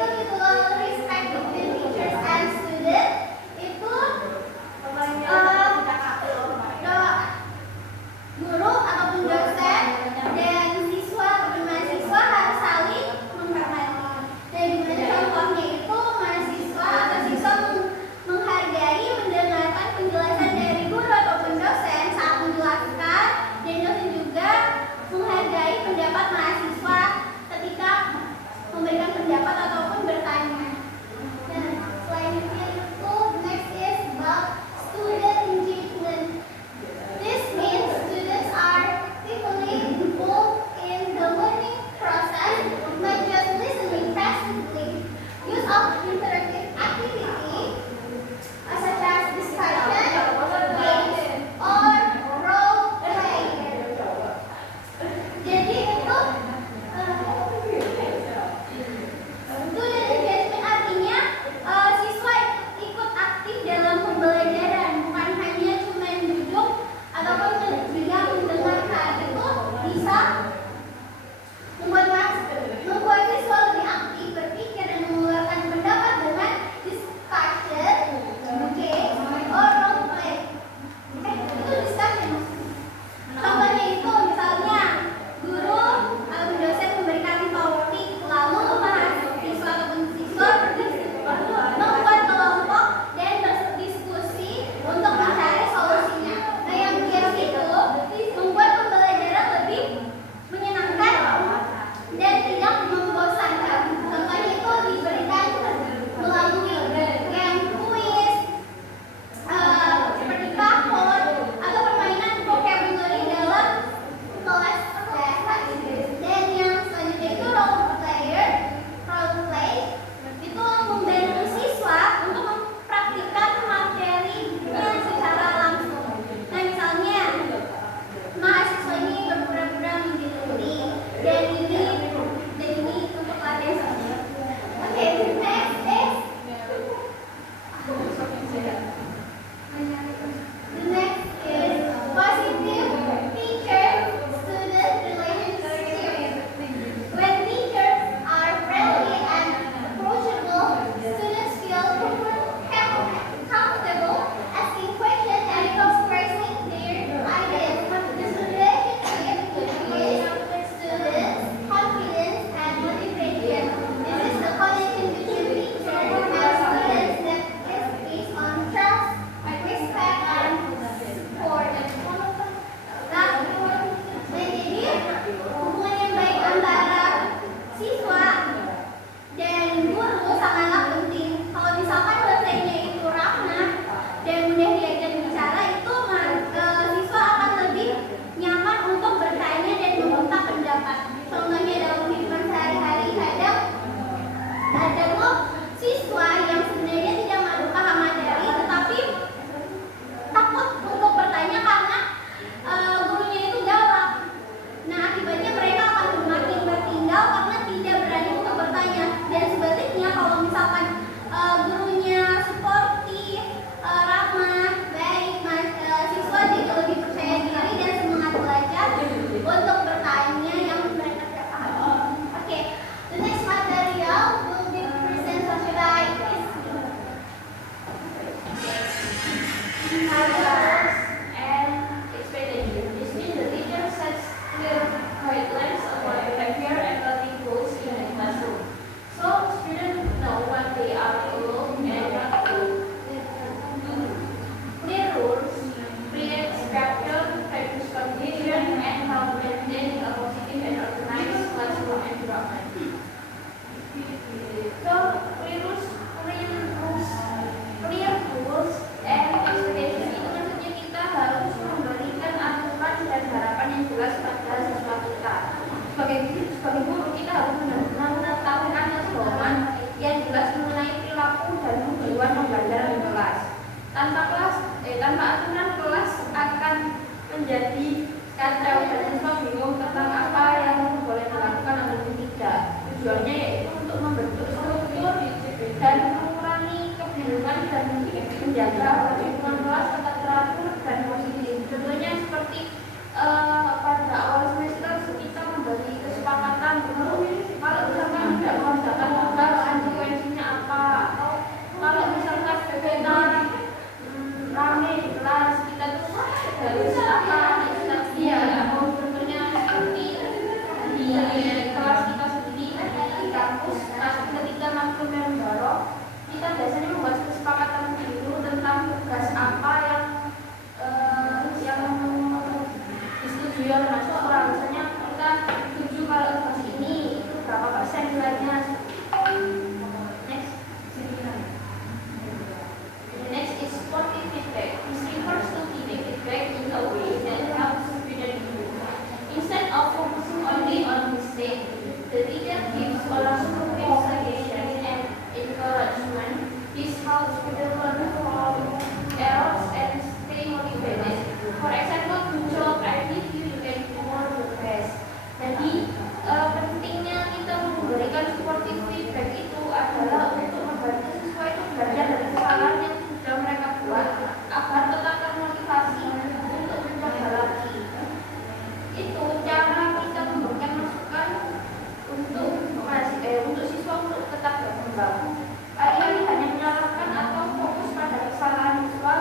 yaitu judul respect between teachers and students. Itu guru ataupun dosen dan siswa ataupun mahasiswa harus saling menghormati. Dan gimana contohnya itu mahasiswa atau siswa menghargai, mendengarkan penjelasan dari guru ataupun dosen saat menjelaskan, dan dosen juga menghargai pendapat mahasiswa ketika memberikan pendapat ataupun bertanya. Dan selanjutnya itu next is about student engagement. This means students are actively involved in the learning process, not just listening passively. Use of interactive activity such as discussion, games, or role play. Jadi itu student engagement artinya siswa ikut aktif dalam pembelajaran, bukan hanya cuma duduk ataupun diam mendengarkan. Itu bisa membuat siswa lebih aktif berpikir dan mengeluarkan pendapat dengan discussion, game, or role play. Itu discussion. Contohnya itu misalnya guru atau dosen memberikan topik, lalu mahasiswa ataupun siswa membuat kelompok dan berdiskusi untuk mencari solusinya. Nah, yang biasa itu membuat pembelajaran lebih menyenangkan dan tidak membosankan. Contohnya itu diberikan melalui game kuis, seperti kahon atau permainan vocabulary dalam kelas bahasa Inggris. Dan yang selanjutnya itu role play itu membantu siswa untuk mempraktikkan materinya secara langsung. Nah, misalnya mahasiswa ini berpura-pura menjadi guru dan ini untuk latihan saja. Oke, next is the next is positive teacher-student relationship. When teachers are friendly and approachable, students feel comfortable asking questions and expressing their ideas. This relationship increases students' confidence and motivation. This is the connection between teachers and students that is based on trust, respect, and support. Nah, jadi hubungan yang baik antara siswa dan guru sangatlah penting. Kalau misalkan dosennya itu ramah dan mudah diajak bicara, itu siswa akan lebih nyaman untuk bertanya dan meminta pendapat. Contohnya dalam kehidupan sehari-hari, kadang ada loh siswa yang sebenarnya tidak paham materi tetapi takut untuk bertanya karena gurunya itu galak. Nah, akibatnya mereka akan semakin tertinggal karena tidak berani untuk bertanya. Dan sebaliknya, kalau misalkan gurunya suportif, ramah, baik, siswa jadi lebih percaya diri dan semangat belajar untuk bertanya yang mereka tidak paham. Oke, the next material will be present socialized. And expectation. This means the teacher sets clear guidelines about behavior and learning goals in the classroom. So students know what they are allowed and not to do. Clear rules create structure, practice cognition, and help maintain a positive and organized classroom environment. So clear rules and expectation itu maksudnya kita harus memberikan aturan dan harapan yang jelas pada siswa kita. Sebagai guru kita harus menetapkan pedoman yang jelas mengenai perilaku dan tujuan pembelajaran di kelas. Tanpa aturan kelas akan menjadi kacau dan siswa bingung tentang apa yang boleh dilakukan atau tidak. Tujuannya yaitu untuk membentuk struktur dan mengurangi kebingungan dan menjaga lingkungan kelas tetap teratur dan positif. Contohnya seperti pada awal semester kita memberi kesepakatan kalau misalkan tidak mengerjakan tugas Kemen Baro, kita biasanya membuat kesepakatan dulu tentang tugas apa yang disetujui oleh mahasiswa. Misalnya kita setuju kalau tugas ini itu berapa persen nilainya. Next is sportive feedback. This refers to giving feedback in a way that helps student improve. Instead of focusing only on mistakes, the teacher gives constructive suggestions and encouragement. This helps students learn from errors and stay motivated. For example, good job, I believe you can do more the best. Jadi pentingnya kita memberikan sportive feedback itu adalah untuk membantu siswa itu belajar dari kesalahan yang sudah mereka buat agar tetap termotivasi untuk mencoba lagi. Itu cara kita memberikan masukan untuk siswa untuk tetap berkembang. Kalian hanya menyalahkan atau fokus pada kesalahan siswa,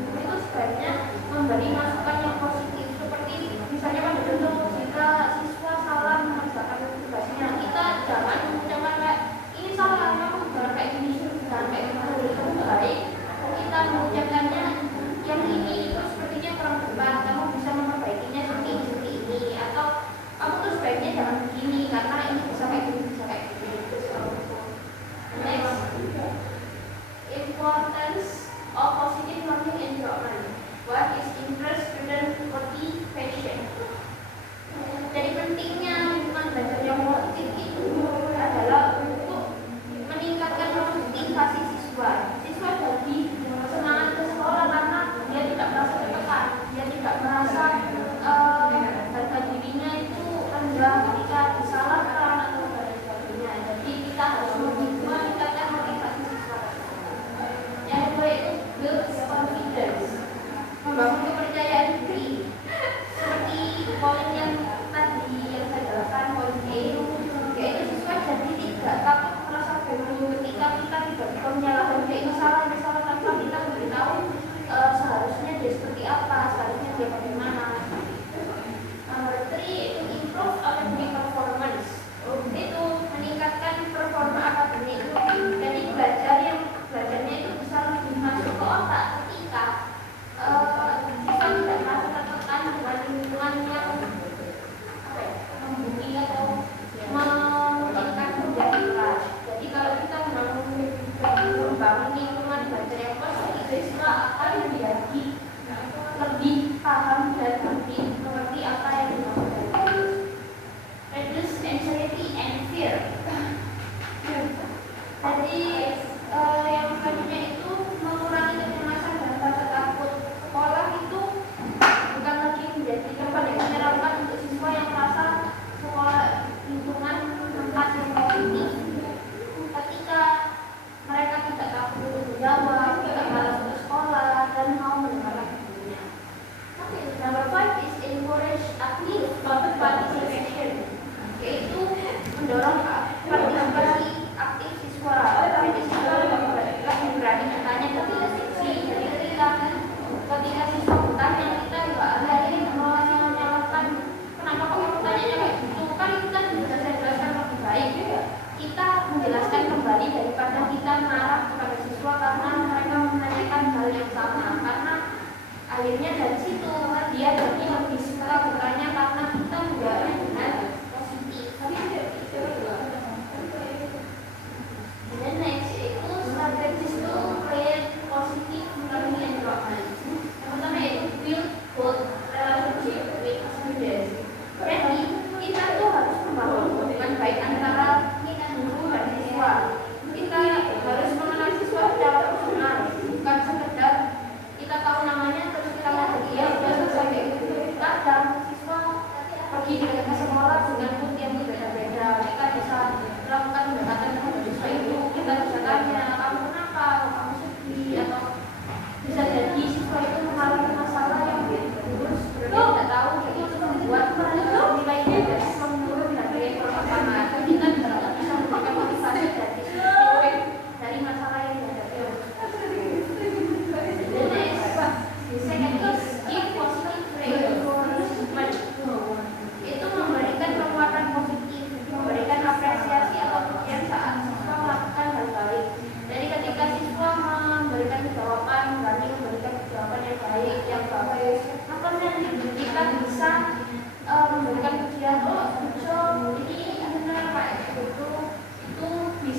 itu sebaiknya memberi masukan yang positif. Seperti misalnya pada contoh, jika siswa salah mengerjakan tugasnya, kita jangan mengucapkan kayak ini salah, kamu jangan kayak gini, jangan kayak gitu, kamu baik. Kita mengucapkannya yang ini itu sepertinya kurang tepat, kamu bisa memperbaikinya seperti ini, atau kamu tuh sebaiknya jangan begini karena ini bisa kayak gini, bisa kayak gini. Next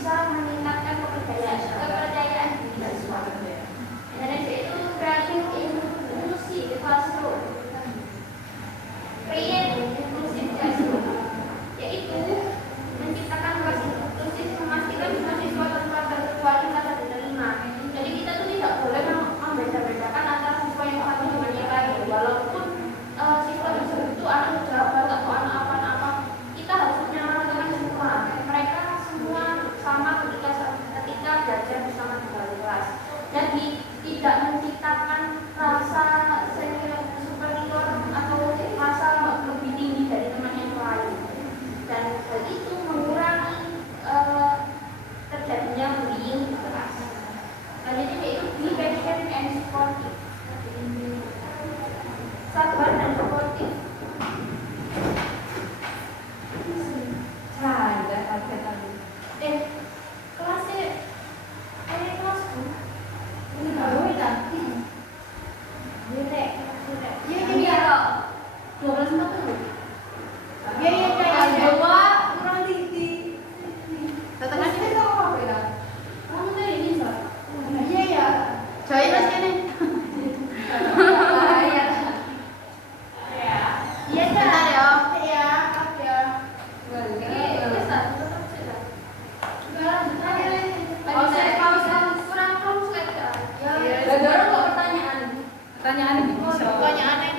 bisa meningkatkan kepercayaan diri siswa. Indonesia itu creating inklusi di classroom, create inclusive classroom, yaitu menciptakan kelas inklusif, memastikan semua siswa terlibat terkecuali merasa diterima. Jadi kita tuh tidak boleh membeda-bedakan antara siswa yang satu dengan yang lain, walaupun siswa tersebut itu anak pejabat atau anak apa-apa, kita harus menyamakan semua. Mereka semua sama ketika belajar bersama di dalam kelas. Jadi tidak menciptakan rasa superior atau rasa lebih tinggi dari teman yang lain. Dan hal itu mengurangi terjadinya bullying di kelas. Jadi yaitu be patient and supportive. Sabar dan supportif. Kelasnya kelasku ini baru ya. Iya, 12.40. Iya. Kurang tinggi. Datang aja deh kalau apa ya? Kamu dari ini, Sob? Iya ya. Coy mas ini. Iya. Iya, Bentar ya. Iya, maaf ya. Pertanyaan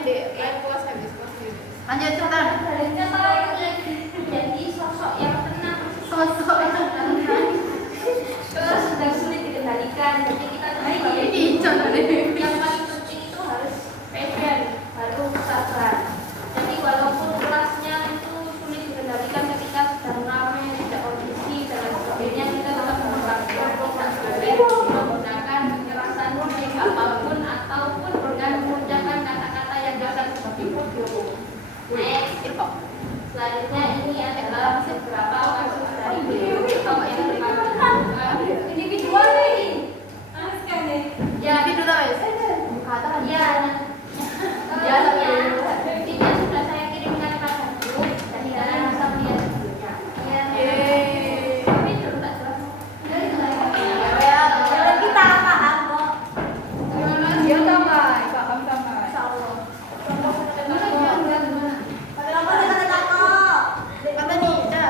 Deh, puas habis puas. Lanjut cepetan. Jadi sosok yang tenang, Sosok yang tenang, terus sedang sulit dikendalikan. Jadi kita ini contoh deh. yang paling penting itu harus patient, baru sabar. Jadi walaupun kelasnya itu sulit dikendalikan ketika sedang ramai, tidak kondisi dan lain sebagainya, kita tetap melakukan menggunakan kekerasan fisik apapun ataupun dengan menggunakan kata-kata yang dasar seperti bodoh. Next, selanjutnya ini adalah beberapa kasus dari atau yang individual ini. Ya, Itu tahu ya. kata ya. Ya, ini sudah saya kirimkan pada grup dan kalian bisa melihat videonya. Tapi belum tak jelas. Kita paham kok. Dia tambah, paham tambah. Insyaallah. Apa kata kakak? Kata Nida.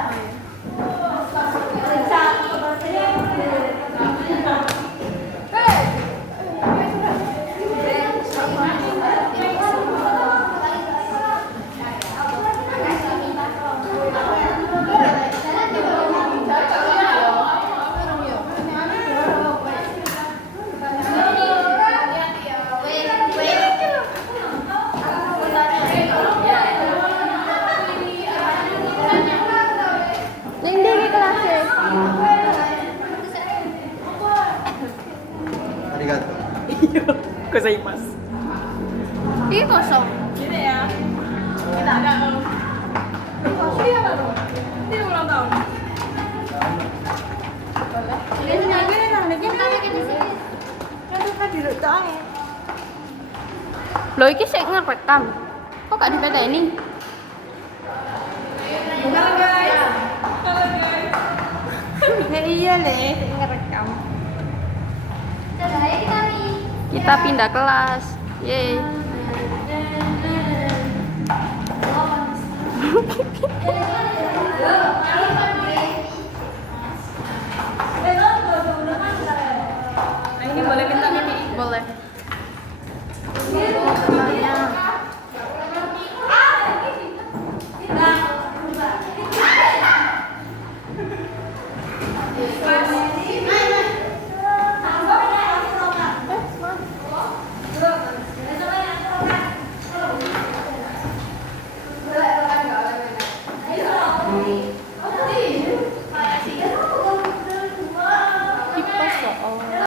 Arigato. Gozaimasu. Ini kosong. Gini ya. Kita ada Ini apa dong? Ini ulang tahun. Ini Loh iki sik ngerekam. Kok gak dipeteni? Halo guys. Halo guys. Ya iya le, ngerekam. Coba kami. Kita pindah kelas. Yeay. Oh,